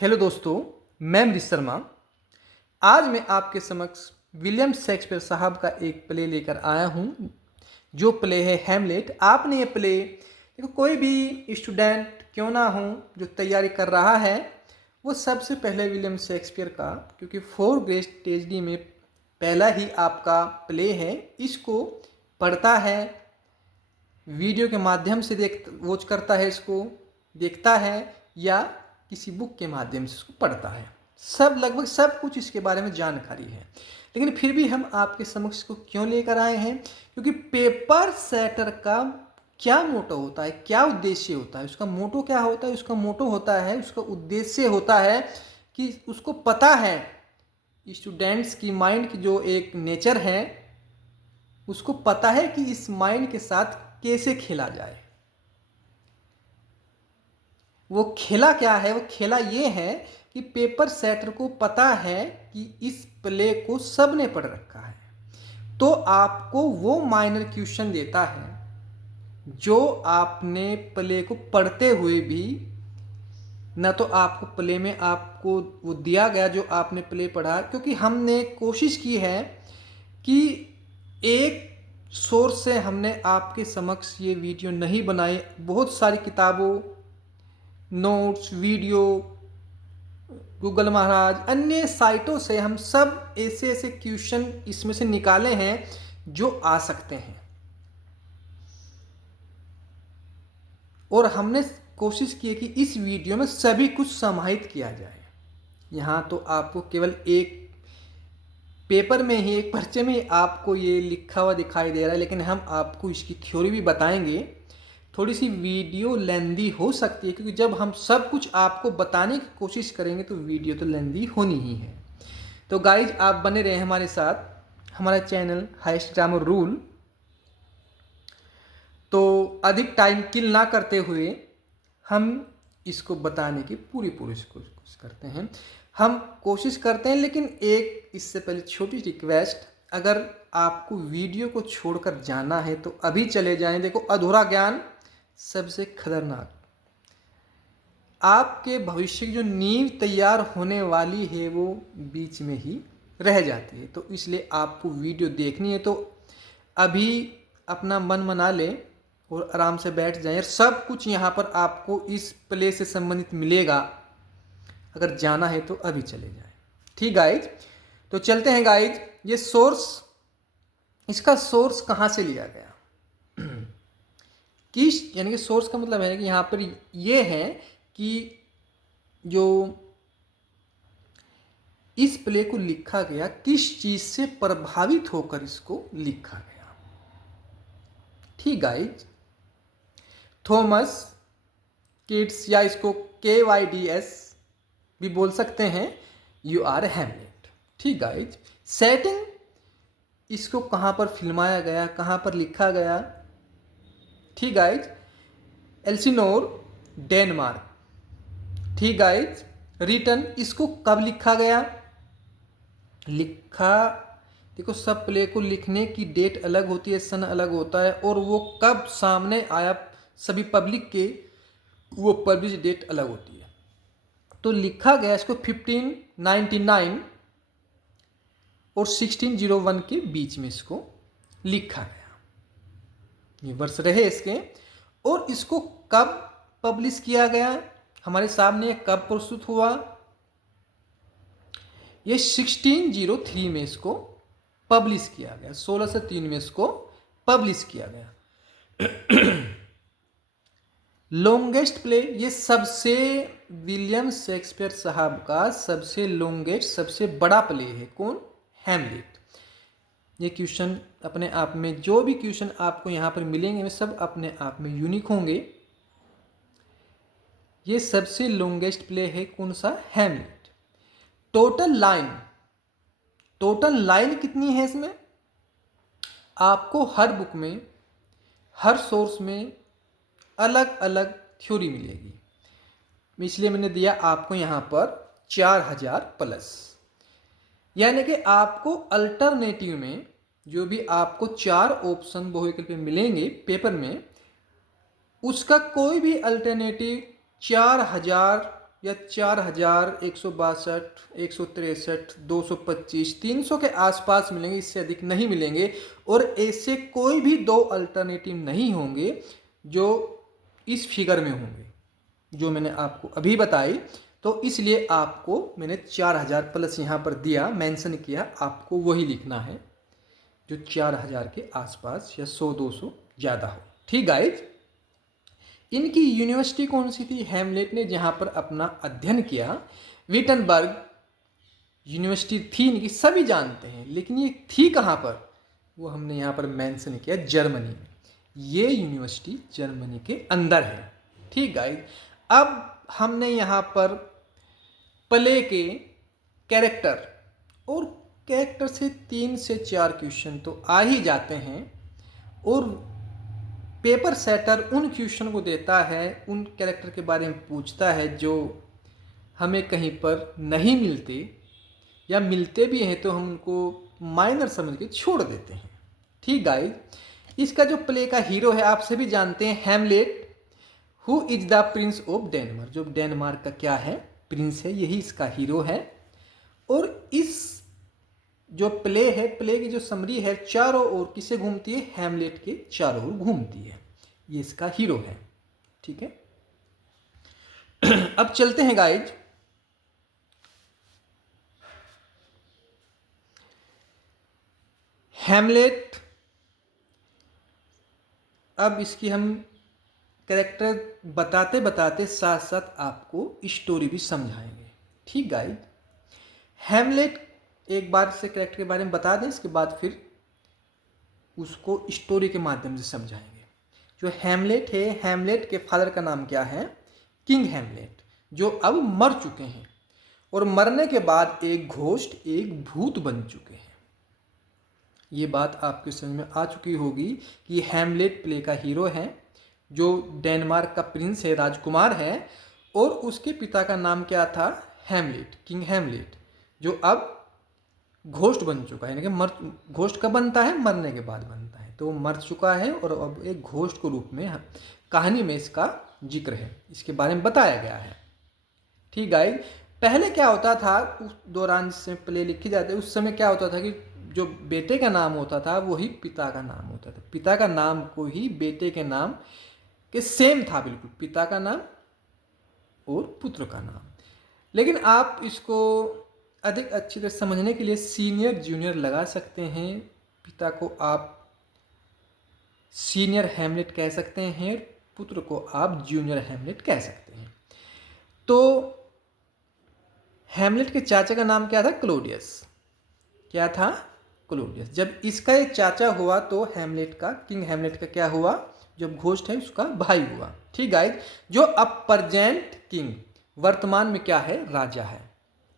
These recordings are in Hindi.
हेलो दोस्तों, मैं अमरीश शर्मा। आज मैं आपके समक्ष विलियम शेक्सपियर साहब का एक प्ले लेकर आया हूँ, जो प्ले है हैमलेट। आपने ये प्ले देखो, कोई भी स्टूडेंट क्यों ना हो जो तैयारी कर रहा है, वो सबसे पहले विलियम शेक्सपियर का, क्योंकि फोर ग्रेट ट्रेजेडी में पहला ही आपका प्ले है, इसको पढ़ता है, वीडियो के माध्यम से वॉच करता है, इसको देखता है या किसी बुक के माध्यम से इसको पढ़ता है। सब लगभग सब कुछ इसके बारे में जानकारी है, लेकिन फिर भी हम आपके समक्ष इसको क्यों लेकर आए हैं? क्योंकि पेपर सेटर का क्या मोटो होता है, क्या उद्देश्य होता है, उसका मोटो क्या होता है? उसका मोटो होता है, उसका उद्देश्य होता है कि उसको पता है स्टूडेंट्स की माइंड की जो एक नेचर है, उसको पता है कि इस माइंड के साथ कैसे खेला जाए। वो खेला क्या है? वो खेला ये है कि पेपर सेटर को पता है कि इस प्ले को सबने पढ़ रखा है, तो आपको वो माइनर क्वेश्चन देता है जो आपने प्ले को पढ़ते हुए भी न तो आपको प्ले में आपको वो दिया गया जो आपने प्ले पढ़ा। क्योंकि हमने कोशिश की है कि एक सोर्स से हमने आपके समक्ष ये वीडियो नहीं बनाई, बहुत सारी किताबों, नोट्स, वीडियो, गूगल महाराज, अन्य साइटों से हम सब ऐसे ऐसे क्वेश्चन इसमें से निकाले हैं जो आ सकते हैं, और हमने कोशिश की है कि इस वीडियो में सभी कुछ समाहित किया जाए। यहाँ तो आपको केवल एक पेपर में ही, एक पर्चे में ही आपको ये लिखा हुआ दिखाई दे रहा है, लेकिन हम आपको इसकी थ्योरी भी बताएंगे। थोड़ी सी वीडियो लेंदी हो सकती है, क्योंकि जब हम सब कुछ आपको बताने की कोशिश करेंगे तो वीडियो तो लेंदी होनी ही है। तो गाइज, आप बने रहे हमारे साथ। हमारा चैनल हाईएस्ट ग्रामर रूल। तो अधिक टाइम किल ना करते हुए हम इसको बताने की पूरी कोशिश करते हैं। हम कोशिश करते हैं, लेकिन एक इससे पहले छोटी रिक्वेस्ट, अगर आपको वीडियो को छोड़कर जाना है तो अभी चले जाएं। देखो, अधूरा ज्ञान सबसे खतरनाक, आपके भविष्य की जो नींव तैयार होने वाली है वो बीच में ही रह जाती है। तो इसलिए आपको वीडियो देखनी है तो अभी अपना मन मना ले और आराम से बैठ जाएं। सब कुछ यहाँ पर आपको इस प्ले से संबंधित मिलेगा। अगर जाना है तो अभी चले जाएं। ठीक गाइज, तो चलते हैं गाइज। ये सोर्स, इसका सोर्स कहाँ से लिया गया? किस, यानी कि सोर्स का मतलब है कि यहाँ पर ये है कि जो इस प्ले को लिखा गया, किस चीज से प्रभावित होकर इसको लिखा गया। ठीक गाइज, थॉमस किट्स, या इसको KYDS भी बोल सकते हैं, यू आर हैमलेट। ठीक गाइज, सेटिंग, इसको कहाँ पर फिल्माया गया, कहाँ पर लिखा गया? ठीक गाइज, एल्सिनोर, डेनमार्क। ठीक गाइज, रिटर्न, इसको कब लिखा गया? लिखा, देखो सब प्ले को लिखने की डेट अलग होती है, सन अलग होता है, और वो कब सामने आया सभी पब्लिक के, वो पब्लिश डेट अलग होती है। तो लिखा गया इसको 1599 और 1601 के बीच में इसको लिखा गया, ये वर्ष रहे इसके। और इसको कब पब्लिश किया गया, हमारे सामने कब प्रस्तुत हुआ? ये 1603 में इसको पब्लिश किया गया, 1603 में इसको पब्लिश किया गया। लॉन्गेस्ट प्ले, ये सबसे विलियम शेक्सपियर साहब का सबसे लॉन्गेस्ट, सबसे बड़ा प्ले है। कौन? हैमलेट। ये क्वेश्चन अपने आप में, जो भी क्वेश्चन आपको यहाँ पर मिलेंगे, वे सब अपने आप में यूनिक होंगे। ये सबसे लॉन्गेस्ट प्ले है, कौन सा? Hamlet. Total line, total line कितनी है इसमें? आपको हर बुक में, हर सोर्स में अलग अलग थ्योरी मिलेगी, इसलिए मैंने दिया आपको यहाँ पर 4000 प्लस। यानी कि आपको अल्टरनेटिव में जो भी आपको 4 ऑप्शन बहुविकल्प में मिलेंगे पेपर में, उसका कोई भी अल्टरनेटिव 4000 या 4162, 163, 225, 300 के आसपास मिलेंगे, इससे अधिक नहीं मिलेंगे। और ऐसे कोई भी दो अल्टरनेटिव नहीं होंगे जो इस फिगर में होंगे जो मैंने आपको अभी बताई। तो इसलिए आपको मैंने 4000 प्लस यहाँ पर दिया, मेंशन किया, आपको वही लिखना है जो 4000 के आसपास या 100-200 ज़्यादा हो। ठीक गाइज, इनकी यूनिवर्सिटी कौन सी थी? हैमलेट ने जहाँ पर अपना अध्ययन किया, विटनबर्ग यूनिवर्सिटी थी इनकी, सभी जानते हैं, लेकिन ये थी कहाँ पर वो हमने यहाँ पर मेंशन किया, जर्मनी में। ये यूनिवर्सिटी जर्मनी के अंदर है। ठीक गाइज, अब हमने यहाँ पर प्ले के कैरेक्टर, और कैरेक्टर से 3 से 4 क्वेश्चन तो आ ही जाते हैं, और पेपर सेटर उन क्वेश्चन को देता है, उन कैरेक्टर के बारे में पूछता है जो हमें कहीं पर नहीं मिलते, या मिलते भी हैं तो हम उनको माइनर समझ के छोड़ देते हैं। ठीक गाइस, इसका जो प्ले का हीरो है आप सभी जानते हैं, Hamlet, who is the Prince of Denmark, जो डेनमार्क का क्या है? प्रिंस है, यही इसका हीरो है। और इस जो प्ले है, प्ले की जो समरी है, चारों ओर किसे घूमती है? हैमलेट के चारों ओर घूमती है, ये इसका हीरो है। ठीक है, अब चलते हैं गाइज, हैमलेट, अब इसकी हम कैरेक्टर बताते बताते साथ साथ आपको स्टोरी भी समझाएंगे। ठीक गाइज, हैमलेट एक बार से कैरेक्टर के बारे में बता दें, इसके बाद फिर उसको स्टोरी के माध्यम से समझाएंगे। जो हैमलेट है, हैमलेट के फादर का नाम क्या है? किंग हैमलेट, जो अब मर चुके हैं, और मरने के बाद एक घोस्ट, एक भूत बन चुके हैं। ये बात आपके समझ में आ चुकी होगी कि हैमलेट प्ले का हीरो है, जो डेनमार्क का प्रिंस है, राजकुमार है, और उसके पिता का नाम क्या था? हैमलेट, किंग हैमलेट, जो अब घोस्ट बन चुका है। यानी कि घोस्ट कब बनता है? मरने के बाद बनता है। तो वो मर चुका है और अब एक घोस्ट के रूप में कहानी में इसका जिक्र है, इसके बारे में बताया गया है। ठीक गाइस, पहले क्या होता था, उस दौरान जिससे प्ले लिखी जाती है, उस समय क्या होता था कि जो बेटे का नाम होता था वही पिता का नाम होता था। पिता का नाम को ही बेटे के नाम के सेम था, बिल्कुल पिता का नाम और पुत्र का नाम। लेकिन आप इसको अधिक अच्छी तरह समझने के लिए सीनियर जूनियर लगा सकते हैं। पिता को आप सीनियर हैमलेट कह सकते हैं, पुत्र को आप जूनियर हैमलेट कह सकते हैं। तो हैमलेट के चाचा का नाम क्या था? क्लोडियस। क्या था? क्लोडियस। जब इसका एक चाचा हुआ तो हैमलेट का, किंग हैमलेट का क्या हुआ? जब घोस्ट है उसका भाई हुआ। ठीक गाइस, जो अब प्रेजेंट किंग, वर्तमान में क्या है? राजा है।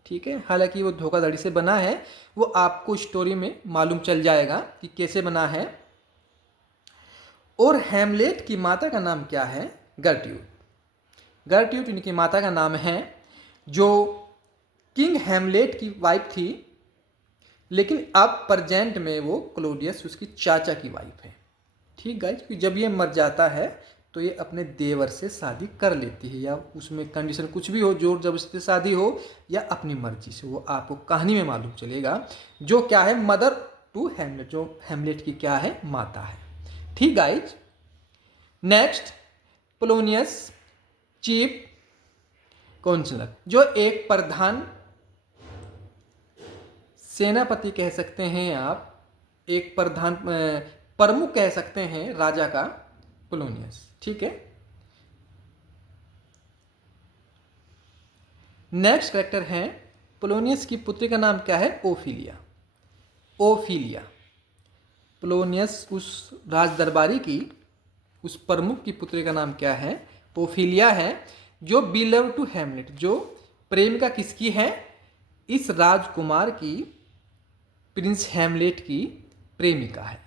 ठीक है, हालांकि वो धोखाधड़ी से बना है, वो आपको स्टोरी में मालूम चल जाएगा कि कैसे बना है। और हैमलेट की माता का नाम क्या है? गर्ट्यूड। गर्ट्यूड इनकी माता का नाम है, जो किंग हैमलेट की वाइफ थी, लेकिन अब प्रेजेंट में वो क्लोडियस उसकी चाचा की वाइफ है। ठीक गाइस, क्योंकि जब ये मर जाता है तो ये अपने देवर से शादी कर लेती है, या उसमें कंडीशन कुछ भी हो, जोर जबरदस्ती शादी हो या अपनी मर्जी से, वो आपको कहानी में मालूम चलेगा। जो क्या है? मदर टू हैमलेट, जो हैमलेट की क्या है? माता है। ठीक guys, next, Polonius chief counsellor, जो एक प्रधान सेनापति कह सकते हैं आप, एक प्रधान प्रमुख कह सकते हैं राजा का, पोलोनियस। ठीक है, नेक्स्ट कैरेक्टर है, पोलोनियस की पुत्री का नाम क्या है? ओफिलिया। ओफिलिया, पोलोनियस उस राज दरबारी की, उस प्रमुख की पुत्री का नाम क्या है? ओफिलिया है, जो बिलव टू हैमलेट, जो प्रेमिका किसकी है? इस राजकुमार की, प्रिंस हैमलेट की प्रेमिका है।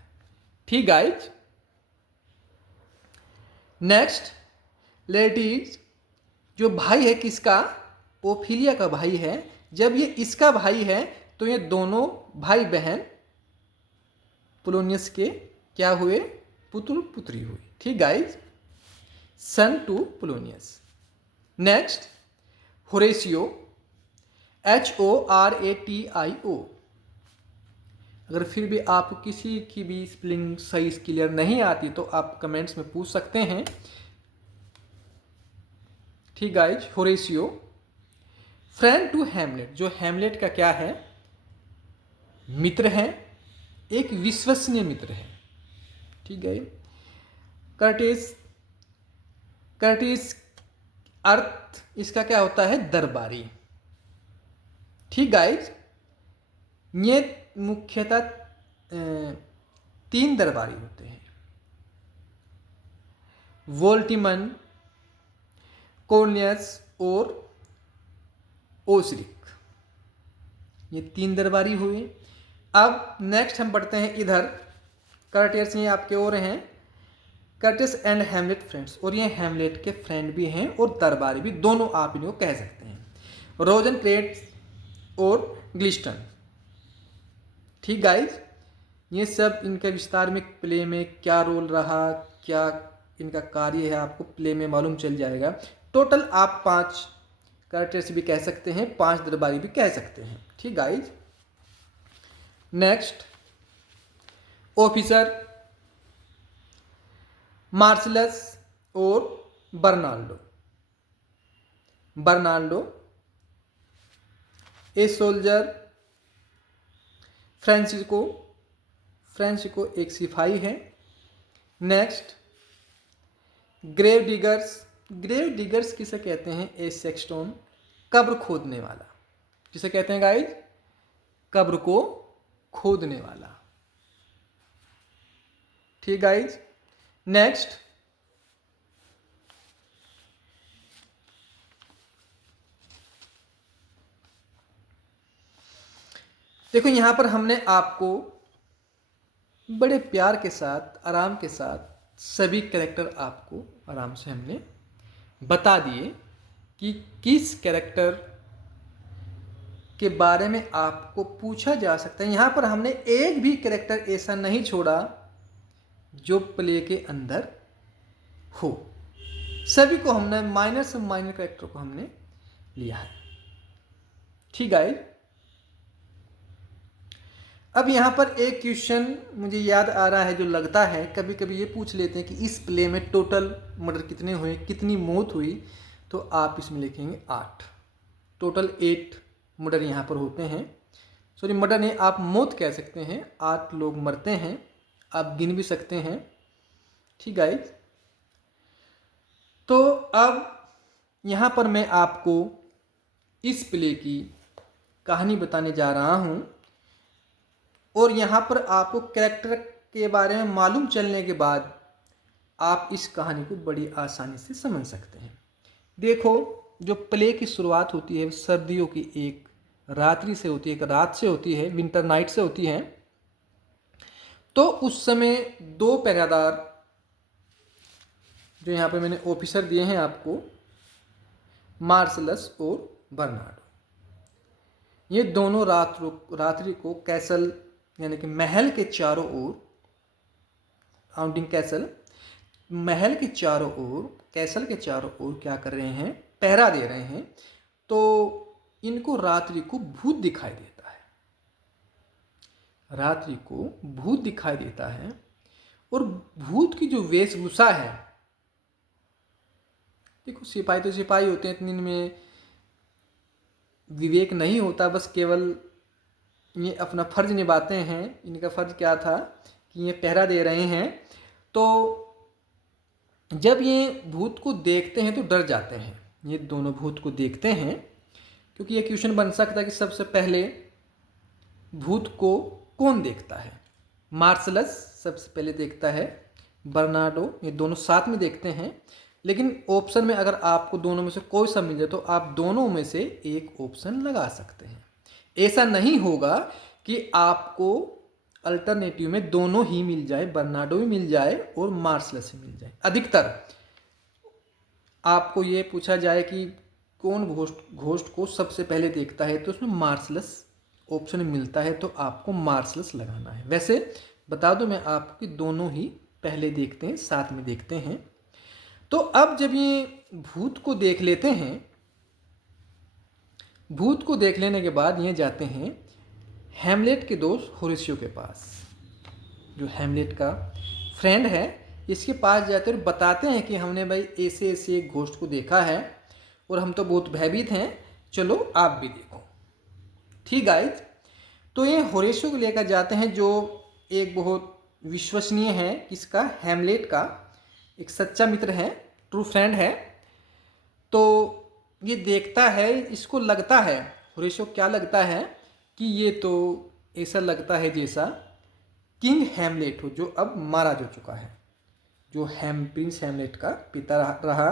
ठीक गाइज, नेक्स्ट, लेडीज, जो भाई है किसका? ओफिलिया का भाई है। जब ये इसका भाई है तो ये दोनों भाई बहन पोलोनियस के क्या हुए? पुत्र पुत्री हुई। ठीक guys, son to Polonius. Next, Horatio, HORATIO। अगर फिर भी आपको किसी की भी स्पेलिंग सही क्लियर नहीं आती तो आप कमेंट्स में पूछ सकते हैं। ठीक guys, Horatio. Friend to Hamlet, जो हैमलेट का क्या है, मित्र है, एक विश्वसनीय मित्र है। ठीक है। कर्टिस, कर्टिस अर्थ इसका क्या होता है, दरबारी। ठीक गाइज, ये मुख्यतः 3 दरबारी होते हैं, वोल्टिमन, कॉर्नियस और ओसरिक। ये 3 दरबारी हुए। अब नेक्स्ट हम बढ़ते हैं इधर, कर्टियस ये आपके और हैं, कर्टिस एंड हैमलेट फ्रेंड्स, और ये हैमलेट के फ्रेंड भी हैं और दरबारी भी, दोनों आप इनको कह सकते हैं। रोजनक्रेट्स और ग्लिस्टन। ठीक गाइज, ये सब इनके विस्तार में प्ले में क्या रोल रहा, क्या इनका कार्य है, आपको प्ले में मालूम चल जाएगा। टोटल आप 5 कैरेक्टर्स भी कह सकते हैं, 5 दरबारी भी कह सकते हैं। ठीक गाइज, नेक्स्ट ऑफिसर, मार्शलस और Bernardo. Bernardo a soldier, Francisco, Francisco एक सिपाही है। Next grave diggers, grave diggers किसे कहते हैं, ए सेक्सटोन, कब्र खोदने वाला। किसे कहते हैं गाइज, कब्र को खोदने वाला। ठीक गाइज, नेक्स्ट देखो, यहां पर हमने आपको बड़े प्यार के साथ, आराम के साथ सभी कैरेक्टर आपको आराम से हमने बता दिए कि किस कैरेक्टर के बारे में आपको पूछा जा सकता है। यहां पर हमने एक भी कैरेक्टर ऐसा नहीं छोड़ा जो प्ले के अंदर हो, सभी को हमने माइनर से माइनर कैरेक्टर को हमने लिया है। ठीक गाइस, अब यहां पर एक क्वेश्चन मुझे याद आ रहा है, जो लगता है कभी कभी ये पूछ लेते हैं कि इस प्ले में टोटल मर्डर कितने हुए, कितनी मौत हुई, तो आप इसमें लिखेंगे 8। टोटल 8 मर्डर यहां पर होते हैं। सॉरी, मर्डर नहीं, आप मौत कह सकते हैं। 8 लोग मरते हैं, आप गिन भी सकते हैं। ठीक गाइस, तो अब यहां पर मैं आपको इस प्ले की कहानी बताने जा रहा हूं, और यहां पर आपको कैरेक्टर के बारे में मालूम चलने के बाद आप इस कहानी को बड़ी आसानी से समझ सकते हैं। देखो, जो प्ले की शुरुआत होती है सर्दियों की एक रात्रि से होती है, एक रात से होती है, विंटर नाइट से होती है। तो उस समय 2 पहरेदार, जो यहाँ पे मैंने ऑफिसर दिए हैं आपको, मार्शलस और बर्नार्डो, ये दोनों रात्रि को कैसल यानी कि महल के चारों ओर, राउंडिंग कैसल, महल के चारों ओर, कैसल के चारों ओर क्या कर रहे हैं, पहरा दे रहे हैं। तो इनको रात्रि को भूत दिखाई देता है, रात्रि को भूत दिखाई देता है। और भूत की जो वेशभूषा है, देखो सिपाही तो सिपाही होते हैं, इनमें विवेक नहीं होता, बस केवल ये अपना फर्ज निभाते हैं। इनका फर्ज क्या था कि ये पहरा दे रहे हैं। तो जब ये भूत को देखते हैं तो डर जाते हैं, ये दोनों भूत को देखते हैं, क्योंकि ये क्वेश्चन बन सकता है कि सबसे पहले भूत को कौन देखता है। मार्शलस सबसे पहले देखता है, बर्नार्डो, ये दोनों साथ में देखते हैं। लेकिन ऑप्शन में अगर आपको दोनों में से कोई सा मिल जाए तो आप दोनों में से एक ऑप्शन लगा सकते हैं। ऐसा नहीं होगा कि आपको अल्टरनेटिव में दोनों ही मिल जाए, बर्नार्डो भी मिल जाए और मार्शलस भी मिल जाए। अधिकतर आपको ये पूछा जाए कि कौन घोस्ट को सबसे पहले देखता है, तो उसमें मार्शलस ऑप्शन मिलता है, तो आपको मार्शलस लगाना है। वैसे बता दूं मैं आपको कि दोनों ही पहले देखते हैं, साथ में देखते हैं। तो अब जब ये भूत को देख लेते हैं भूत को देख लेने के बाद ये जाते हैं हैमलेट के दोस्त होरेशियो के पास, जो हैमलेट का फ्रेंड है। इसके पास जाते और बताते हैं कि हमने भाई ऐसे ऐसे एक घोस्ट को देखा है और हम तो बहुत भयभीत हैं, चलो आप भी देखो। ठीक गाइज, तो ये होरेशियो को लेकर जाते हैं, जो एक बहुत विश्वसनीय है, किसका, हैमलेट का एक सच्चा मित्र है, ट्रू फ्रेंड है। तो ये देखता है, इसको लगता है, होरेशियो क्या लगता है कि ये तो ऐसा लगता है जैसा किंग हैमलेट हो, जो अब मारा जा चुका है, जो प्रिंस हैमलेट का पिता रहा,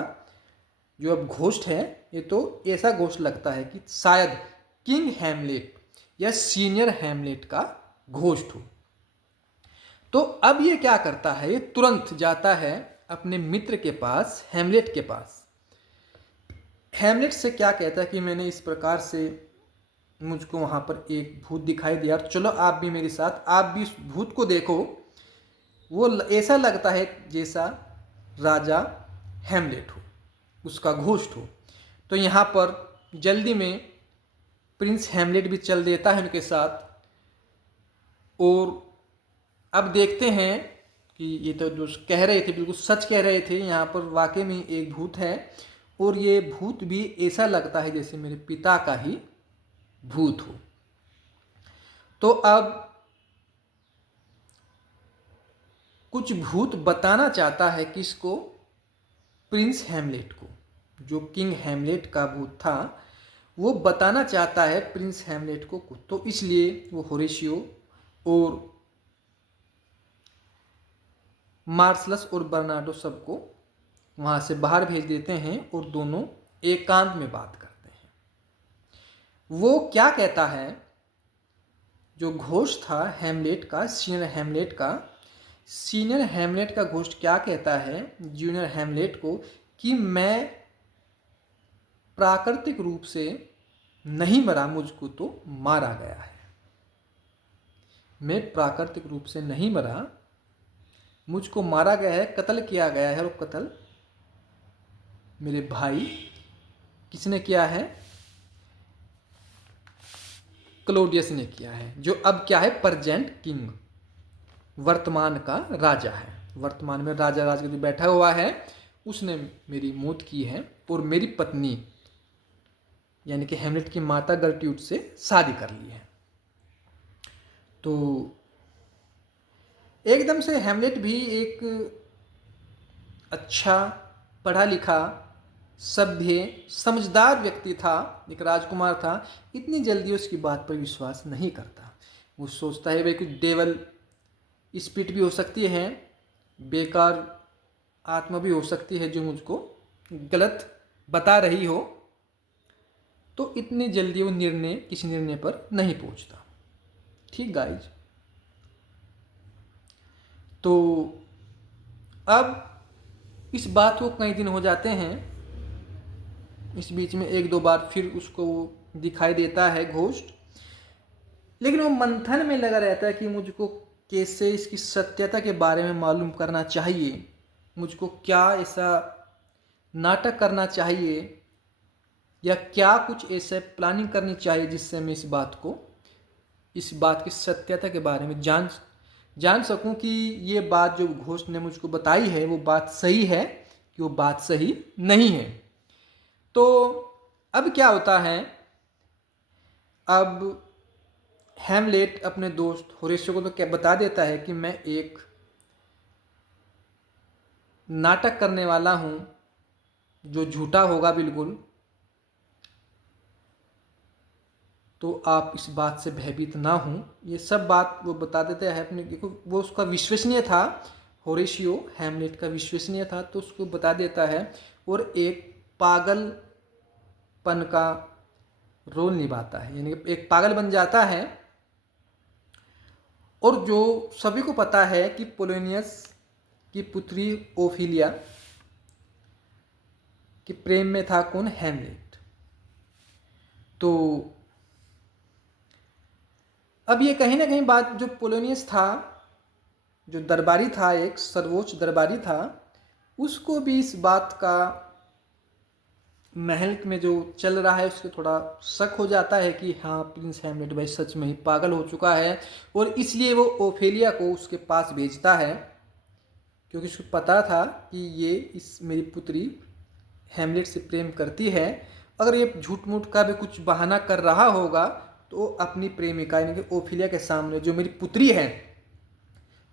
जो अब घोस्ट है। ये तो ऐसा घोस्ट लगता है कि शायद किंग हैमलेट या सीनियर हैमलेट का घोस्ट हो। तो अब ये क्या करता है, ये तुरंत जाता है अपने मित्र के पास, हैमलेट के पास। हैमलेट से क्या कहता है कि मैंने इस प्रकार से, मुझको वहाँ पर एक भूत दिखाई दिया, चलो आप भी मेरे साथ, आप भी उस भूत को देखो। वो ऐसा लगता है जैसा राजा हैमलेट हो, उसका घोस्ट हो। तो यहाँ पर जल्दी में प्रिंस हैमलेट भी चल देता है उनके साथ। और अब देखते हैं कि ये तो जो कह रहे थे बिल्कुल सच कह रहे थे, यहाँ पर वाकई में एक भूत है, और ये भूत भी ऐसा लगता है जैसे मेरे पिता का ही भूत हो। तो अब कुछ भूत बताना चाहता है किसको, प्रिंस हैमलेट को, जो किंग हैमलेट का भूत था, वो बताना चाहता है प्रिंस हैमलेट को। तो इसलिए वो होरेशियो और मार्सलस और बर्नार्डो सबको वहाँ से बाहर भेज देते हैं और दोनों एकांत में बात करते हैं। वो क्या कहता है, जो घोस्ट था हैमलेट का, सीनियर हैमलेट का घोस्ट क्या कहता है जूनियर हैमलेट को कि मैं प्राकृतिक रूप से नहीं मरा, मुझको तो मारा गया है। मैं प्राकृतिक रूप से नहीं मरा, मुझको मारा गया है, कत्ल किया गया है। और कत्ल मेरे भाई किसने किया है, क्लोडियस ने किया है, जो अब क्या है, प्रेजेंट किंग, वर्तमान का राजा है। वर्तमान में राजा राजगद्दी बैठा हुआ है, उसने मेरी मौत की है और मेरी पत्नी यानी कि हैमलेट की माता गर्ट्यूड से शादी कर ली है। तो एकदम से हैमलेट भी एक अच्छा पढ़ा लिखा सभ्य समझदार व्यक्ति था, एक राजकुमार था, इतनी जल्दी उसकी बात पर विश्वास नहीं करता। वो सोचता है भाई कुछ डेवल स्पिरिट भी हो सकती है, बेकार आत्मा भी हो सकती है जो मुझको गलत बता रही हो। तो इतनी जल्दी वो किसी निर्णय पर नहीं पहुंचता। ठीक गाइज, तो अब इस बात को कई दिन हो जाते हैं। इस बीच में एक दो बार फिर उसको दिखाई देता है घोस्ट, लेकिन वो मंथन में लगा रहता है कि मुझको कैसे इसकी सत्यता के बारे में मालूम करना चाहिए, मुझको क्या ऐसा नाटक करना चाहिए या क्या कुछ ऐसे प्लानिंग करनी चाहिए जिससे मैं इस बात की सत्यता के बारे में जान सकूं कि ये बात जो घोस्ट ने मुझको बताई है वो बात सही है कि वो बात सही नहीं है। तो अब क्या होता है, अब हैमलेट अपने दोस्त होरेशियो को तो क्या बता देता है कि मैं एक नाटक करने वाला हूं जो झूठा होगा बिल्कुल, तो आप इस बात से भयभीत ना हों। ये सब बात वो बता देते हैं अपने, देखो वो उसका विश्वसनीय था, होरेशियो हैमलेट का विश्वसनीय था, तो उसको बता देता है और एक पागलपन का रोल निभाता है, यानी एक पागल बन जाता है। और जो सभी को पता है कि पोलोनियस की पुत्री ओफिलिया के प्रेम में था कौन, हैमलेट। तो अब ये कहीं ना कहीं बात, जो पोलोनियस था, जो दरबारी था, एक सर्वोच्च दरबारी था, उसको भी इस बात का महल में जो चल रहा है उससे थोड़ा शक हो जाता है कि हाँ प्रिंस हैमलेट भाई सच में ही पागल हो चुका है, और इसलिए वो ओफेलिया को उसके पास भेजता है, क्योंकि उसको पता था कि ये इस मेरी पुत्री हैमलेट से प्रेम करती है। अगर ये झूठ मूठ का भी कुछ बहाना कर रहा होगा तो अपनी प्रेमिका यानी कि ओफेलिया के सामने, जो मेरी पुत्री है,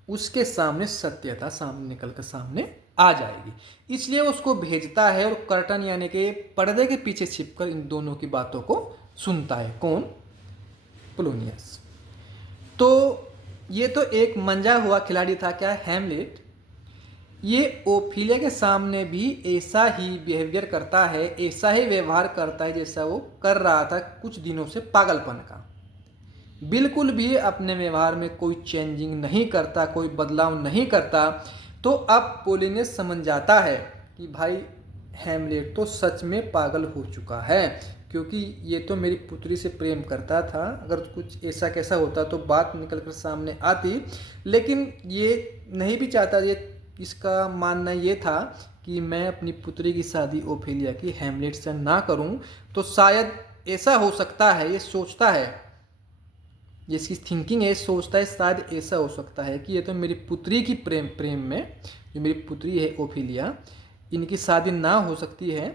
उसके सामने सत्यता सामने निकल कर सामने आ जाएगी। इसलिए उसको भेजता है और कर्टन यानी कि पर्दे के पीछे छिपकर इन दोनों की बातों को सुनता है। कौन? पोलोनियस। तो ये तो एक मंजा हुआ खिलाड़ी था क्या, हैमलेट। ये ओफिलिया के सामने भी ऐसा ही बिहेवियर करता है, ऐसा ही व्यवहार करता है जैसा वो कर रहा था कुछ दिनों से पागलपन का। बिल्कुल भी अपने व्यवहार में कोई चेंजिंग नहीं करता, कोई बदलाव नहीं करता। तो अब पोलिनियस समझ जाता है कि भाई हैमलेट तो सच में पागल हो चुका है, क्योंकि ये तो मेरी पुत्री से प्रेम करता था। अगर कुछ ऐसा कैसा होता तो बात निकल कर सामने आती, लेकिन ये नहीं भी चाहता। ये इसका मानना ये था कि मैं अपनी पुत्री की शादी ओफेलिया की हैमलेट से ना करूं, तो शायद ऐसा हो सकता है, ये सोचता है, जिसकी थिंकिंग है, सोचता है शायद ऐसा हो सकता है कि ये तो मेरी पुत्री की प्रेम में, जो मेरी पुत्री है ओफेलिया, इनकी शादी ना हो सकती है,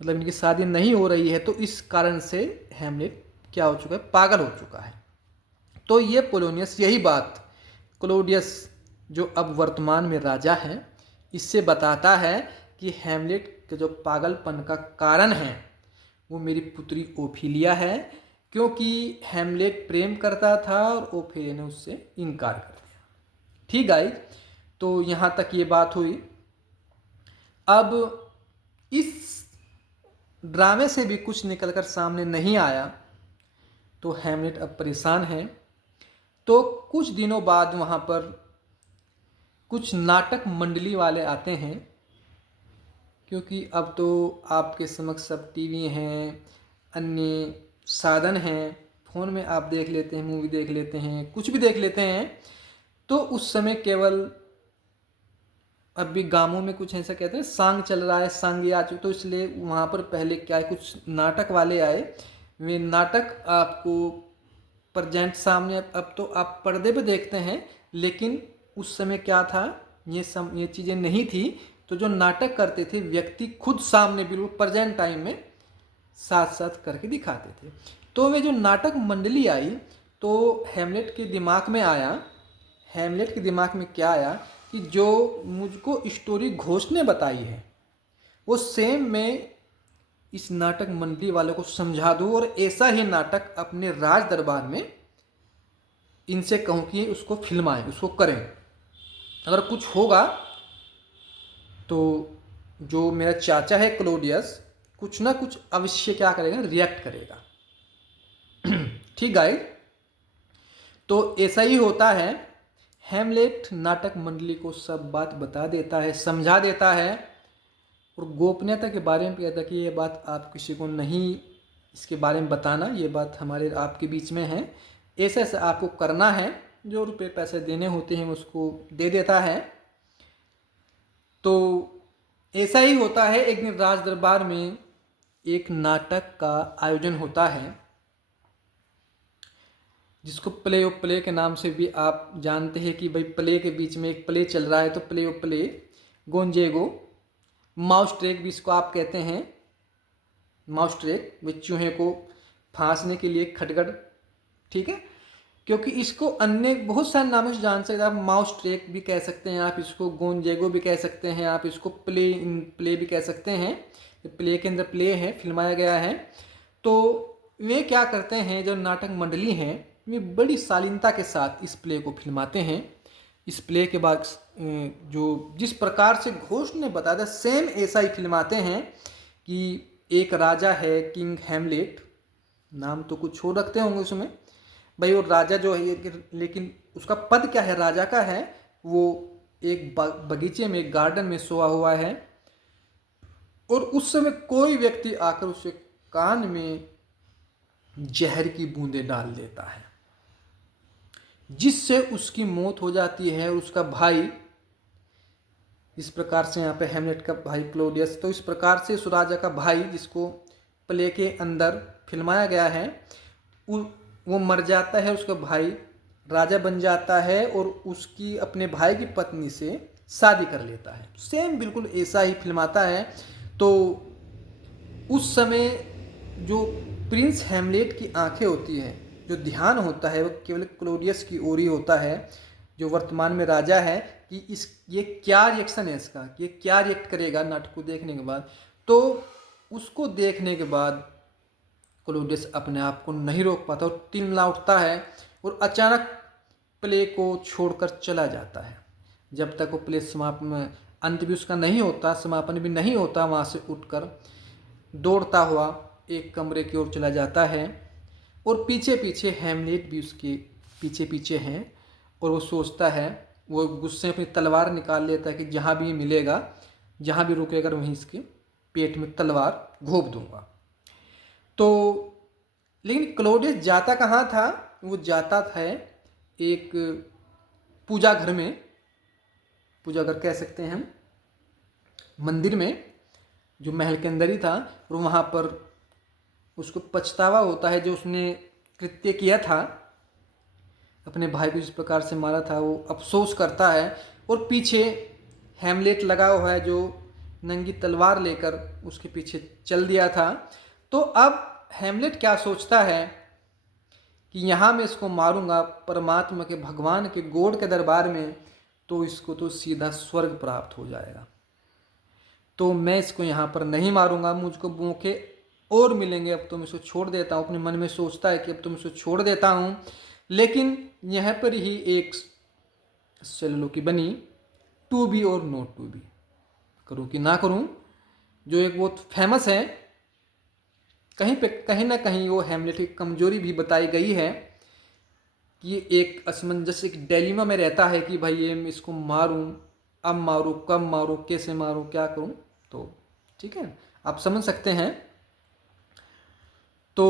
मतलब इनकी शादी नहीं हो रही है, तो इस कारण से हैमलेट क्या हो चुका है, पागल हो चुका है। तो ये पोलोनियस यही बात क्लोडियस, जो अब वर्तमान में राजा हैं, इससे बताता है कि हैमलेट के जो पागलपन का कारण है वो मेरी पुत्री ओफिलिया है, क्योंकि हैमलेट प्रेम करता था और ओफिलिया ने उससे इनकार कर दिया। ठीक गाइस, तो यहाँ तक ये बात हुई। अब इस ड्रामे से भी कुछ निकलकर सामने नहीं आया, तो हैमलेट अब परेशान है। तो कुछ दिनों बाद वहाँ पर कुछ नाटक मंडली वाले आते हैं, क्योंकि अब तो आपके समक्ष सब टीवी हैं, अन्य साधन हैं, फ़ोन में आप देख लेते हैं, मूवी देख लेते हैं, कुछ भी देख लेते हैं। तो उस समय केवल अभी गांवों में कुछ ऐसा कहते हैं सांग चल रहा है, सांग आ चुके, तो इसलिए वहाँ पर पहले क्या है, कुछ नाटक वाले आए। वे नाटक आपको प्रेजेंट सामने, अब तो आप पर्दे पे देखते हैं, लेकिन उस समय क्या था, ये चीज़ें नहीं थी। तो जो नाटक करते थे व्यक्ति खुद सामने बिल्कुल प्रेजेंट टाइम में साथ साथ करके दिखाते थे। तो वे जो नाटक मंडली आई, तो हैमलेट के दिमाग में आया, हैमलेट के दिमाग में क्या आया कि जो मुझको स्टोरी घोष ने बताई है वो सेम मैं इस नाटक मंडली वालों को समझा दूं, और ऐसा ही नाटक अपने राज दरबार में इनसे कहूं कि उसको फिल्माएं, उसको करें। अगर कुछ होगा तो जो मेरा चाचा है क्लोडियस, कुछ ना कुछ अवश्य क्या करेगा, रिएक्ट करेगा। ठीक गाइस, तो ऐसा ही होता है। हैमलेट नाटक मंडली को सब बात बता देता है, समझा देता है, और गोपनीयता के बारे में कहता है कि ये बात आप किसी को नहीं इसके बारे में बताना, ये बात हमारे आपके बीच में है, ऐसा ऐसा आपको करना है, जो रुपए पैसे देने होते हैं उसको दे देता है। तो ऐसा ही होता है। एक दिन राज दरबार में एक नाटक का आयोजन होता है, जिसको प्ले ऑफ प्ले के नाम से भी आप जानते हैं कि भाई प्ले के बीच में एक प्ले चल रहा है, तो प्ले ऑफ प्ले, गोंजेगो, माउस ट्रैक भी इसको आप कहते हैं। माउस ट्रैक वे चूहे को फांसने के लिए खटखट, ठीक है, क्योंकि इसको अन्य बहुत सारे नामों से जान सकते हैं आप। माउस ट्रैक भी कह सकते हैं आप इसको, गोंजेगो भी कह सकते हैं आप इसको, प्ले इन प्ले भी कह सकते हैं। प्ले के अंदर प्ले है, फिल्माया गया है। तो वे क्या करते हैं, जो नाटक मंडली हैं, वे बड़ी शालीनता के साथ इस प्ले को फिल्माते हैं। इस प्ले के बाद जो जिस प्रकार से घोष ने बताया था सेम ऐसा ही फिल्माते हैं कि एक राजा है, किंग हैमलेट, नाम तो कुछ और रखते होंगे उसमें भाई, वो राजा जो है, लेकिन उसका पद क्या है, राजा का है, वो एक बगीचे में, एक गार्डन में सोया हुआ है, और उस समय कोई व्यक्ति आकर उसके कान में जहर की बूंदें डाल देता है, जिससे उसकी मौत हो जाती है। उसका भाई जिस प्रकार से यहाँ पे हेमलेट का भाई क्लोडियस, तो इस प्रकार से उस राजा का भाई जिसको प्ले के अंदर फिल्माया गया है वो मर जाता है, उसका भाई राजा बन जाता है और उसकी अपने भाई की पत्नी से शादी कर लेता है। सेम बिल्कुल ऐसा ही फिल्माता है। तो उस समय जो प्रिंस हेमलेट की आंखें होती हैं, जो ध्यान होता है वो केवल क्लोडियस की ओर ही होता है, जो वर्तमान में राजा है, कि ये क्या रिएक्शन है इसका, ये क्या रिएक्ट करेगा नाटक को देखने के बाद। तो उसको देखने के बाद क्लोडियस अपने आप को नहीं रोक पाता और तिलमिला उठता है और अचानक प्ले को छोड़कर चला जाता है। जब तक वो प्ले समापन, अंत भी उसका नहीं होता, समापन भी नहीं होता, वहाँ से उठकर दौड़ता हुआ एक कमरे की ओर चला जाता है और पीछे पीछे हेमलेट भी उसके पीछे पीछे हैं। और वो सोचता है, वो गुस्से में अपनी तलवार निकाल लेता है कि जहाँ भी मिलेगा, जहाँ भी रुकेगा वहीं इसके पेट में तलवार घोंप दूंगा। तो लेकिन क्लोडियस जाता कहाँ था? वो जाता था एक पूजा घर में, पूजा घर कह सकते हैं हम, मंदिर में, जो महल के अंदर ही था। और वहाँ पर उसको पछतावा होता है जो उसने कृत्य किया था, अपने भाई को जिस प्रकार से मारा था, वो अफसोस करता है। और पीछे हेमलेट लगा हुआ है जो नंगी तलवार लेकर उसके पीछे चल दिया था। तो अब हेमलेट क्या सोचता है कि यहाँ मैं इसको मारूंगा परमात्मा के, भगवान के, गॉड के दरबार में, तो इसको तो सीधा स्वर्ग प्राप्त हो जाएगा। तो मैं इसको यहाँ पर नहीं मारूंगा, मुझको मौके और मिलेंगे, अब तो मैं इसको छोड़ देता हूँ। अपने मन में सोचता है कि अब तो मैं इसको छोड़ देता हूँ। लेकिन यहाँ पर ही एक सेल्लो की बनी, टू बी और नॉट टू बी, करूँ कि ना करूँ, जो एक बहुत फेमस है। कहीं पे कहीं ना कहीं वो हेमलेट की कमजोरी भी बताई गई है कि एक असमंजस, एक डिलेमा में रहता है कि भाई ये मैं इसको मारूं, अब मारूं, कब मारूं, कैसे मारूं, क्या करूं। तो ठीक है, आप समझ सकते हैं। तो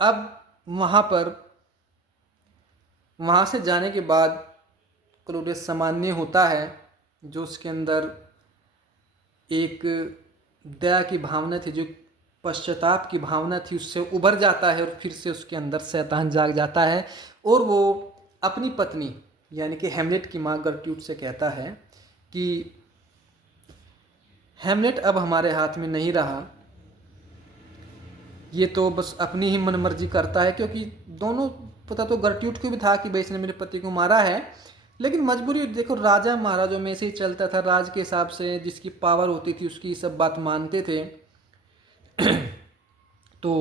अब वहाँ से जाने के बाद क्लोडियस सामान्य होता है, जो उसके अंदर एक दया की भावना थी, जो पश्चाताप की भावना थी, उससे उभर जाता है और फिर से उसके अंदर शैतान जाग जाता है। और वो अपनी पत्नी यानी कि हेमलेट की माँ गर्ट्यूड से कहता है कि हेमलेट अब हमारे हाथ में नहीं रहा, ये तो बस अपनी ही मनमर्जी करता है। क्योंकि दोनों, पता तो गर्ट्यूड को भी था कि भाई इसने मेरे पति को मारा है, लेकिन मजबूरी देखो, राजा महाराजों में से ही चलता था, राज के हिसाब से जिसकी पावर होती थी उसकी सब बात मानते थे। तो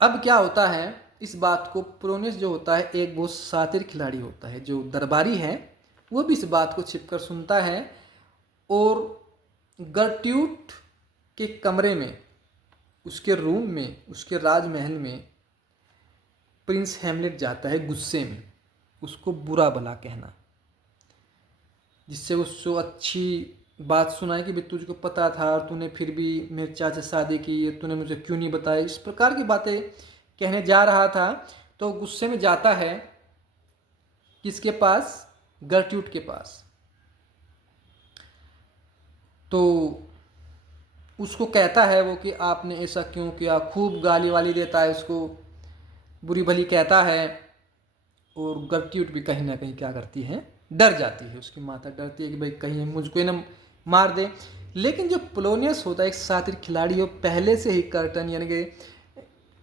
अब क्या होता है, इस बात को प्रोनियस जो होता है, एक बहुत शातिर खिलाड़ी होता है, जो दरबारी है, वो भी इस बात को छिपकर सुनता है। और गर्ट्यूड के कमरे में, उसके रूम में, उसके राजमहल में प्रिंस हेमलेट जाता है गुस्से में उसको बुरा भला कहना, जिससे उसको अच्छी बात सुनाई कि भाई तुझको पता था और तूने फिर भी मेरे चाचा से शादी की, तूने मुझे क्यों नहीं बताया, इस प्रकार की बातें कहने जा रहा था। तो गुस्से में जाता है किसके पास? गर्ट्यूड के पास। तो उसको कहता है वो कि आपने ऐसा क्यों किया, खूब गाली वाली देता है उसको, बुरी भली कहता है। और गर्ट्यूड भी कहीं ना कहीं क्या करती है, डर जाती है, उसकी माता डरती है कि भाई कहीं मुझको ही ना मार दे। लेकिन जो पोलोनियस होता है, एक शातिर खिलाड़ी, वो पहले से ही कर्टन यानी कि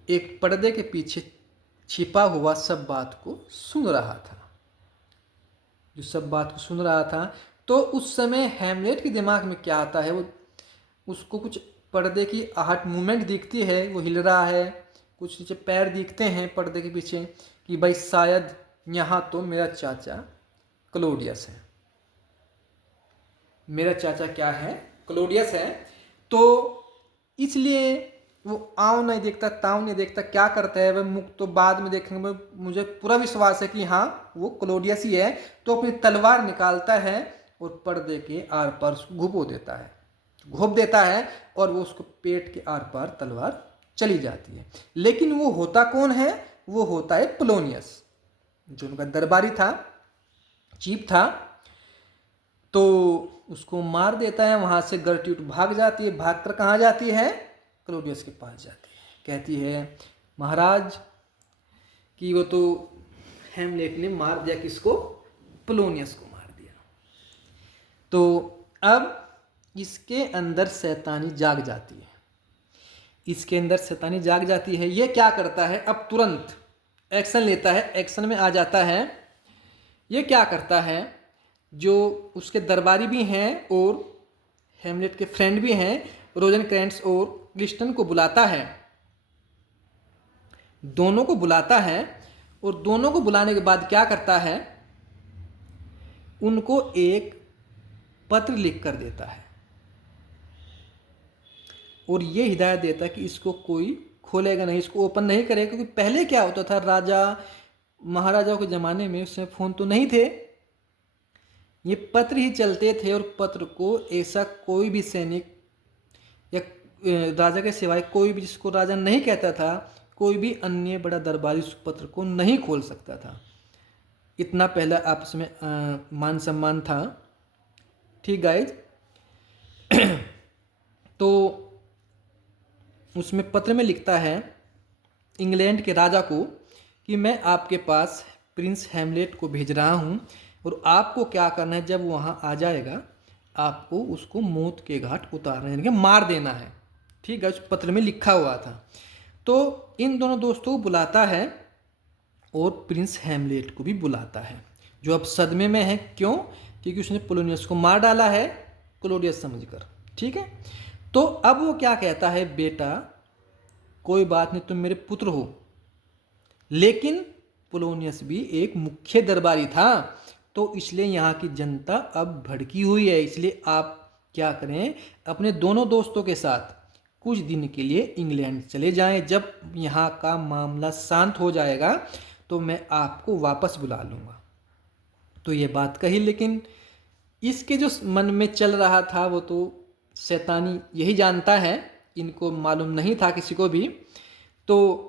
एक पर्दे के पीछे छिपा हुआ सब बात को सुन रहा था, जो सब बात को सुन रहा था। तो उस समय हेमलेट के दिमाग में क्या आता है, वो उसको कुछ पर्दे की आहट मूवमेंट दिखती है, वो हिल रहा है, कुछ नीचे पैर दिखते हैं पर्दे के पीछे कि भाई शायद यहाँ तो मेरा चाचा क्लोडियस है, मेरा चाचा क्या है, क्लोडियस है। तो इसलिए वो आँव नहीं देखता, ताव नहीं देखता, क्या करता है वह मुख तो बाद में देखेंगे, मुझे पूरा विश्वास है कि हाँ वो क्लोडियस ही है। तो अपनी तलवार निकालता है और पर्दे के आर पार घोंप देता है और वो उसको पेट के आर पार तलवार चली जाती है। लेकिन वो होता कौन है? वो होता है पोलोनियस, जो उनका दरबारी था, चीप था, तो उसको मार देता है। वहाँ से गर्ट्यूड भाग जाती है, भाग कर कहाँ जाती है? क्लॉडियस के पास जाती है। कहती है महाराज कि वो तो हेमलेट ने मार दिया, किसको? पोलोनियस को मार दिया। तो अब इसके अंदर शैतानी जाग जाती है, इसके अंदर शैतानी जाग जाती है। ये क्या करता है? अब तुरंत एक्शन लेता है, एक्शन में आ जाता है। ये क्या करता है? जो उसके दरबारी भी हैं और हेमलेट के फ्रेंड भी हैं, रोजेनक्रेंट्स और ग्लिस्टन को बुलाता है, दोनों को बुलाता है। और दोनों को बुलाने के बाद क्या करता है? उनको एक पत्र लिख कर देता है और ये हिदायत देता है कि इसको कोई खोलेगा नहीं, इसको ओपन नहीं करेगा। क्योंकि पहले क्या होता था, राजा महाराजाओं के ज़माने में उसमें फ़ोन तो नहीं थे, ये पत्र ही चलते थे। और पत्र को ऐसा कोई भी सैनिक या राजा के सिवाय कोई भी, जिसको राजा नहीं कहता था, कोई भी अन्य बड़ा दरबारी उस पत्र को नहीं खोल सकता था। इतना पहला आपस में मान सम्मान था। ठीक गाइज। तो उसमें पत्र में लिखता है इंग्लैंड के राजा को कि मैं आपके पास प्रिंस हेमलेट को भेज रहा हूँ और आपको क्या करना है, जब वहाँ आ जाएगा आपको उसको मौत के घाट उतारना, यानी कि मार देना है। ठीक है, उस पत्र में लिखा हुआ था। तो इन दोनों दोस्तों को बुलाता है और प्रिंस हेमलेट को भी बुलाता है, जो अब सदमे में है। क्यों? क्योंकि उसने पोलोनियस को मार डाला है क्लॉडियस समझकर। ठीक है, तो अब वो क्या कहता है, बेटा कोई बात नहीं, तुम मेरे पुत्र हो, लेकिन पोलोनियस भी एक मुख्य दरबारी था, तो इसलिए यहाँ की जनता अब भड़की हुई है। इसलिए आप क्या करें, अपने दोनों दोस्तों के साथ कुछ दिन के लिए इंग्लैंड चले जाएं। जब यहाँ का मामला शांत हो जाएगा तो मैं आपको वापस बुला लूँगा। तो ये बात कही, लेकिन इसके जो मन में चल रहा था वो तो शैतानी यही जानता है, इनको मालूम नहीं था किसी को भी। तो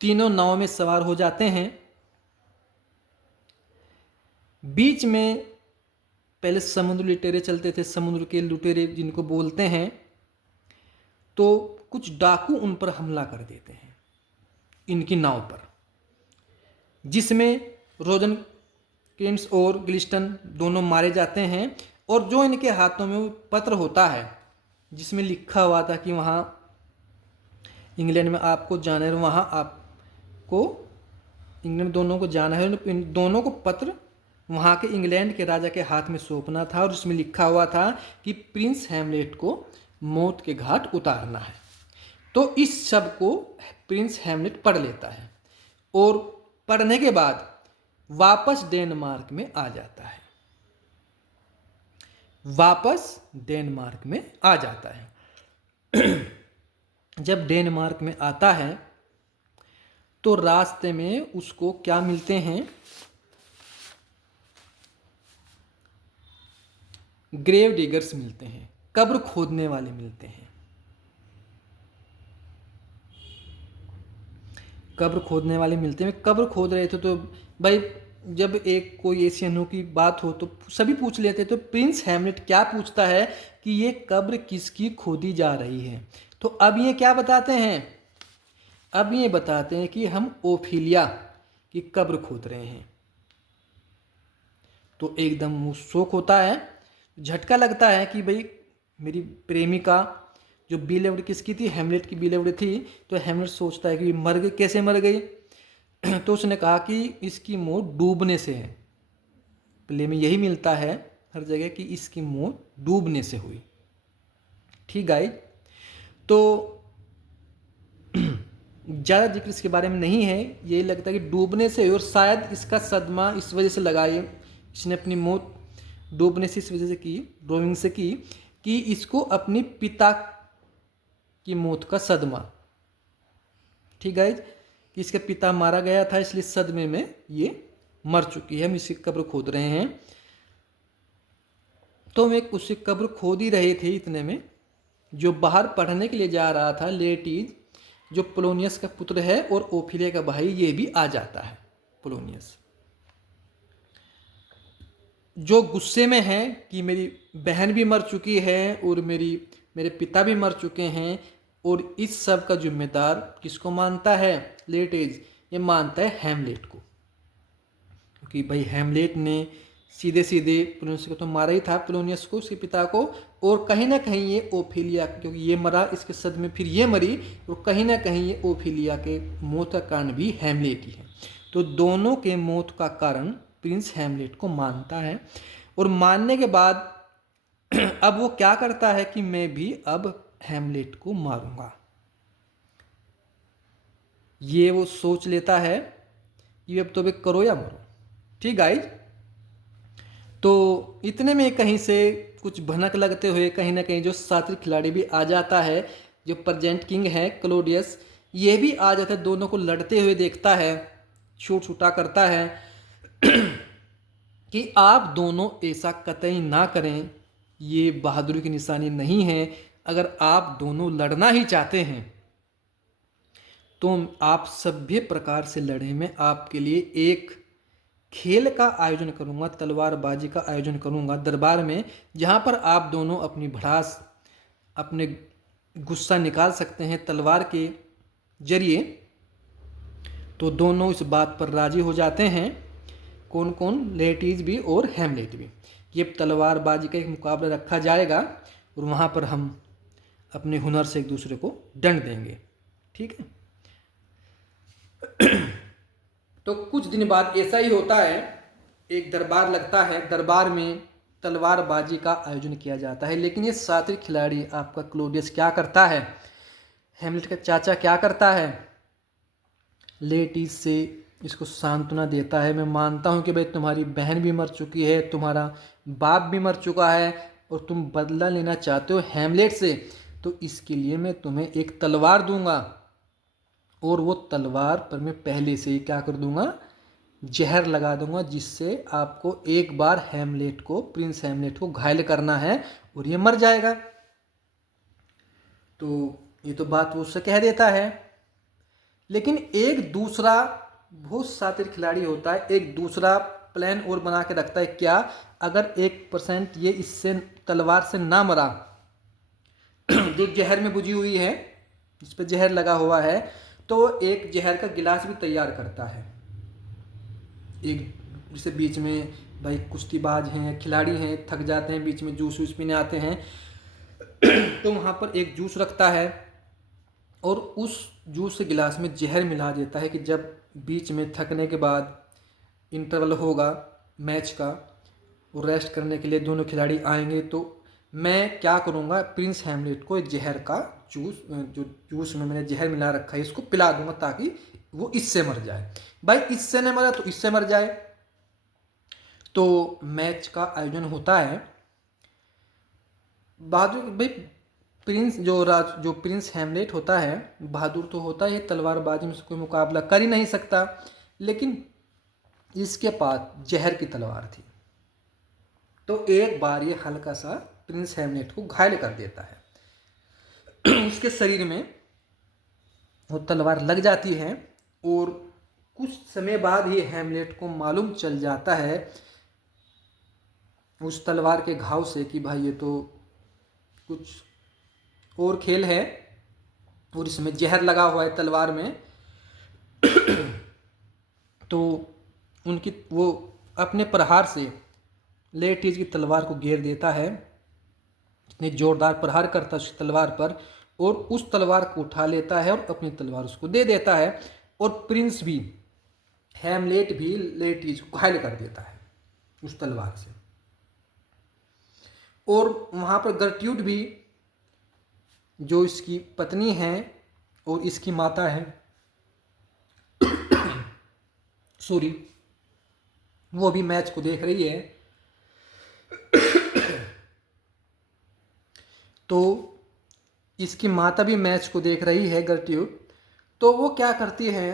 तीनों नाव में सवार हो जाते हैं। बीच में पहले समुद्र लुटेरे चलते थे, समुद्र के लुटेरे जिनको बोलते हैं, तो कुछ डाकू उन पर हमला कर देते हैं इनकी नाव पर, जिसमें रोजेनक्रेंट्स और ग्लिस्टन दोनों मारे जाते हैं। और जो इनके हाथों में वो पत्र होता है जिसमें लिखा हुआ था कि वहाँ इंग्लैंड में आपको जाना है, वहाँ आपको इंग्लैंड दोनों को जाना है, इन दोनों को पत्र वहाँ के इंग्लैंड के राजा के हाथ में सौंपना था। और उसमें लिखा हुआ था कि प्रिंस हेमलेट को मौत के घाट उतारना है। तो इस सब को प्रिंस हेमलेट पढ़ लेता है और पढ़ने के बाद वापस डेनमार्क में आ जाता है, वापस डेनमार्क में आ जाता है। जब डेनमार्क में आता है तो रास्ते में उसको क्या मिलते हैं, ग्रेव डिगर्स मिलते हैं, कब्र खोदने वाले मिलते हैं। कब्र खोदने वाले मिलते हैं, कब्र खोद रहे थे। तो भाई जब एक कोई ऐसी अनोखी बात हो तो सभी पूछ लेते। तो प्रिंस हेमलेट क्या पूछता है कि ये कब्र किसकी खोदी जा रही है। तो अब ये क्या बताते हैं, अब ये बताते हैं कि हम ओफिलिया की कब्र खोद रहे हैं। तो एकदम मुँह शोक होता है, झटका लगता है कि भाई मेरी प्रेमिका जो बिलेव्ड किसकी थी, हेमलेट की बिलेव्ड थी। तो हेमलेट सोचता है कि मर गई, कैसे मर गई। तो उसने कहा कि इसकी मौत डूबने से है। प्ले में यही मिलता है हर जगह कि इसकी मौत डूबने से हुई। ठीक गाइस, तो ज़्यादा जिक्र इसके बारे में नहीं है, यही लगता है कि डूबने से हुई। और शायद इसका सदमा इस वजह से लगा, ये इसने अपनी मौत डूबने से इस वजह से की, ड्रोविंग से की, कि इसको अपनी पिता की मौत का सदमा। ठीक गाइस, कि इसका पिता मारा गया था, इसलिए सदमे में ये मर चुकी है। हम इसकी कब्र खोद रहे हैं। तो हम एक उसकी कब्र खोद ही रहे थे, इतने में जो बाहर पढ़ने के लिए जा रहा था लेटीज, जो पोलोनियस का पुत्र है और ओफिलिया का भाई, ये भी आ जाता है। पोलोनियस, जो गुस्से में है कि मेरी बहन भी मर चुकी है और मेरे पिता भी मर चुके हैं, और इस सब का जिम्मेदार किसको मानता है? लेटेज ये मानता है हैमलेट को, क्योंकि भाई हैमलेट ने सीधे सीधे पोलोनियस को तो मारा ही था, पोलोनियस को, उसके पिता को, और कहीं ना कहीं ये ओफिलिया, क्योंकि ये मरा इसके सदमे फिर ये मरी, और कहीं ना कहीं ये ओफिलिया के मौत का कारण भी हैमलेट ही है। तो दोनों के मौत का कारण प्रिंस हैमलेट को मानता है, और मानने के बाद अब वो क्या करता है कि मैं भी अब हैमलेट को मारूंगा। ये वो सोच लेता है कि अब तो वे करो या मरो। ठीक गाइज, तो इतने में कहीं से कुछ भनक लगते हुए कहीं ना कहीं जो साथी खिलाड़ी भी आ जाता है, जो प्रेजेंट किंग है क्लोडियस, ये भी आ जाता है, दोनों को लड़ते हुए देखता है, छूट छूटा करता है कि आप दोनों ऐसा कतई ना करें, ये बहादुरी की निशानी नहीं है। अगर आप दोनों लड़ना ही चाहते हैं तो आप सभ्य प्रकार से लड़ें। मैं आपके लिए एक खेल का आयोजन करूंगा, तलवारबाजी का आयोजन करूंगा दरबार में, जहां पर आप दोनों अपनी भड़ास, अपने गुस्सा निकाल सकते हैं तलवार के जरिए। तो दोनों इस बात पर राजी हो जाते हैं, कौन कौन? लेटीज भी और हैमलेट भी। ये तलवारबाजी का एक मुकाबला रखा जाएगा और वहाँ पर हम अपने हुनर से एक दूसरे को दंड देंगे। ठीक है। तो कुछ दिन बाद ऐसा ही होता है, एक दरबार लगता है, दरबार में तलवारबाजी का आयोजन किया जाता है। लेकिन ये साथी खिलाड़ी आपका क्लोडियस क्या करता है? हैमलेट का चाचा क्या करता है? लेटीज से इसको सांत्वना देता है, मैं मानता हूँ कि भाई तुम्हारी बहन भी मर चुकी है, तुम्हारा बाप भी मर चुका है, और तुम बदला लेना चाहते हो हैमलेट से, तो इसके लिए मैं तुम्हें एक तलवार दूंगा, और वो तलवार पर मैं पहले से ही क्या कर दूंगा? जहर लगा दूंगा, जिससे आपको एक बार हैमलेट को, प्रिंस हैमलेट को घायल करना है और ये मर जाएगा। तो ये तो बात वो उससे कह देता है। लेकिन एक दूसरा बहुत शातिर खिलाड़ी होता है, एक दूसरा प्लान और बना के रखता है। क्या? अगर 1% ये इससे तलवार से ना मरा, जो जहर में बुझी हुई है, जिस पर जहर लगा हुआ है, तो एक जहर का गिलास भी तैयार करता है। एक जैसे बीच में भाई कुश्तीबाज हैं, खिलाड़ी हैं, थक जाते हैं, बीच में जूस वूस पीने आते हैं, तो वहाँ पर एक जूस रखता है, और उस जूस के गिलास में जहर मिला देता है कि जब बीच में थकने के बाद इंटरवल होगा मैच का, और रेस्ट करने के लिए दोनों खिलाड़ी आएंगे, तो मैं क्या करूँगा? प्रिंस हैमलेट को जहर का जूस, जो जूस में मैंने जहर मिला रखा है, इसको पिला दूंगा, ताकि वो इससे मर जाए। भाई इससे नहीं मरा तो इससे मर जाए। तो मैच का आयोजन होता है। बहादुर भाई जो प्रिंस हैमलेट होता है, बहादुर तो होता है, तलवारबाजी में से कोई मुकाबला कर ही नहीं सकता, लेकिन इसके पास जहर की तलवार थी। तो एक बार ये हल्का सा प्रिंस हैमलेट को घायल कर देता है, उसके शरीर में वो तलवार लग जाती है, और कुछ समय बाद ये हैमलेट को मालूम चल जाता है उस तलवार के घाव से कि भाई ये तो कुछ और खेल है, और इसमें जहर लगा हुआ है तलवार में। तो वो अपने प्रहार से लेटीज की तलवार को घेर देता है, इतने जोरदार प्रहार करता है उस तलवार पर, और उस तलवार को उठा लेता है और अपनी तलवार उसको दे देता है, और प्रिंस भी, हैमलेट भी लेटीज को घायल कर देता है उस तलवार से। और वहाँ पर गर्ट्यूड भी, जो इसकी पत्नी है और इसकी माता है, सॉरी, वो भी मैच को देख रही है। तो इसकी माता भी मैच को देख रही है, गर्ट्यूड। तो वो क्या करती है,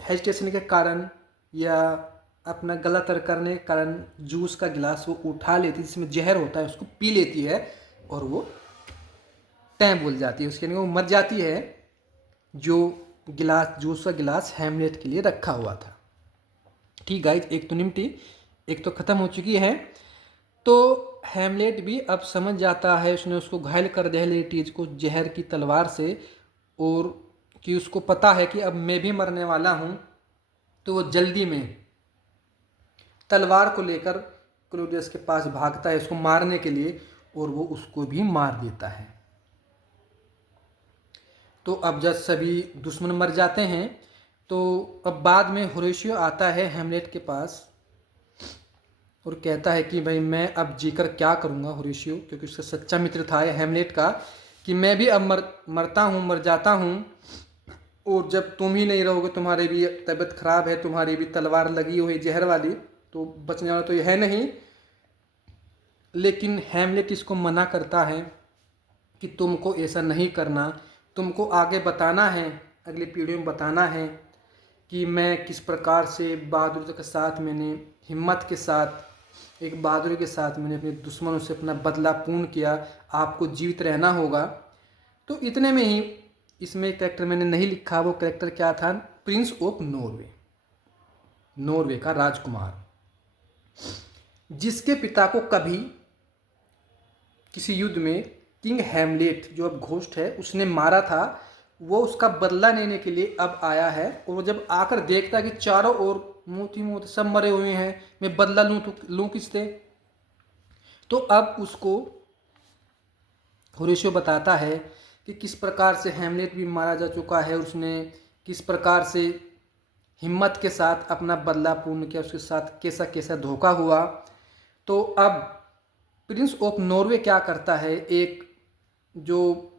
हेजिटेशन के कारण या अपना गला तर करने के कारण जूस का गिलास वो उठा लेती है, जिसमें जहर होता है, उसको पी लेती है, और वो टैं बोल जाती है, उसके लिए वो मर जाती है। जो गिलास, जूस का गिलास हैमलेट के लिए रखा हुआ था। ठीक गाइज, एक तो निमटी, एक तो ख़त्म हो चुकी है। तो हैमलेट भी अब समझ जाता है, उसने उसको घायल कर दिया लेटीज को जहर की तलवार से, और कि उसको पता है कि अब मैं भी मरने वाला हूँ। तो वो जल्दी में तलवार को लेकर क्लॉडियस के पास भागता है उसको मारने के लिए, और वो उसको भी मार देता है। तो अब जब सभी दुश्मन मर जाते हैं, तो अब बाद में होरेशियो आता है हैमलेट के पास और कहता है कि भाई मैं अब जीकर क्या करूँगा। होरेशियो, क्योंकि उसका सच्चा मित्र था हैमलेट का, कि मैं भी अब मरता हूँ, मर जाता हूँ, और जब तुम ही नहीं रहोगे, तुम्हारी भी तबीयत खराब है, तुम्हारी भी तलवार लगी हुई जहर वाली, तो बचने वाला तो यह है नहीं। लेकिन हैमलेट इसको मना करता है कि तुमको ऐसा नहीं करना, तुमको आगे बताना है, अगली पीढ़ियों में बताना है कि मैं किस प्रकार से बहादुरी के साथ, मैंने हिम्मत के साथ, एक बहादुरी के साथ मैंने अपने दुश्मनों से अपना बदला पूर्ण किया। आपको जीवित रहना होगा। तो इतने में ही इसमें कैरेक्टर मैंने नहीं लिखा, वो कैरेक्टर क्या था, प्रिंस ऑफ नॉर्वे, नॉर्वे का राजकुमार, जिसके पिता को कभी किसी युद्ध में किंग हैमलेट, जो अब घोस्ट है, उसने मारा था। वो उसका बदला लेने के लिए अब आया है, और वो जब आकर देखता है कि चारों ओर मोती मोती सब मरे हुए हैं, मैं बदला लूँ तो लूँ किससे। तो अब उसको होरेशियो बताता है कि किस प्रकार से हैमलेट भी मारा जा चुका है, उसने किस प्रकार से हिम्मत के साथ अपना बदला पूर्ण किया, उसके साथ कैसा कैसा धोखा हुआ। तो अब प्रिंस ऑफ नॉर्वे क्या करता है, एक जो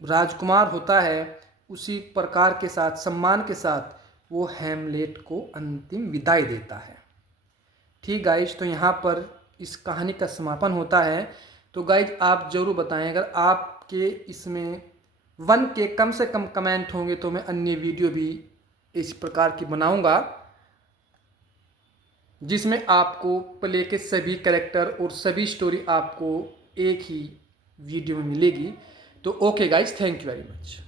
राजकुमार होता है उसी प्रकार के साथ, सम्मान के साथ वो हैमलेट को अंतिम विदाई देता है। ठीक गाइज, तो यहाँ पर इस कहानी का समापन होता है। तो गाइज आप ज़रूर बताएं, अगर आपके इसमें 1 के कम से कम कमेंट होंगे तो मैं अन्य वीडियो भी इस प्रकार की बनाऊंगा, जिसमें आपको प्ले के सभी कैरेक्टर और सभी स्टोरी आपको एक ही वीडियो में मिलेगी। तो okay guys, thank you very much.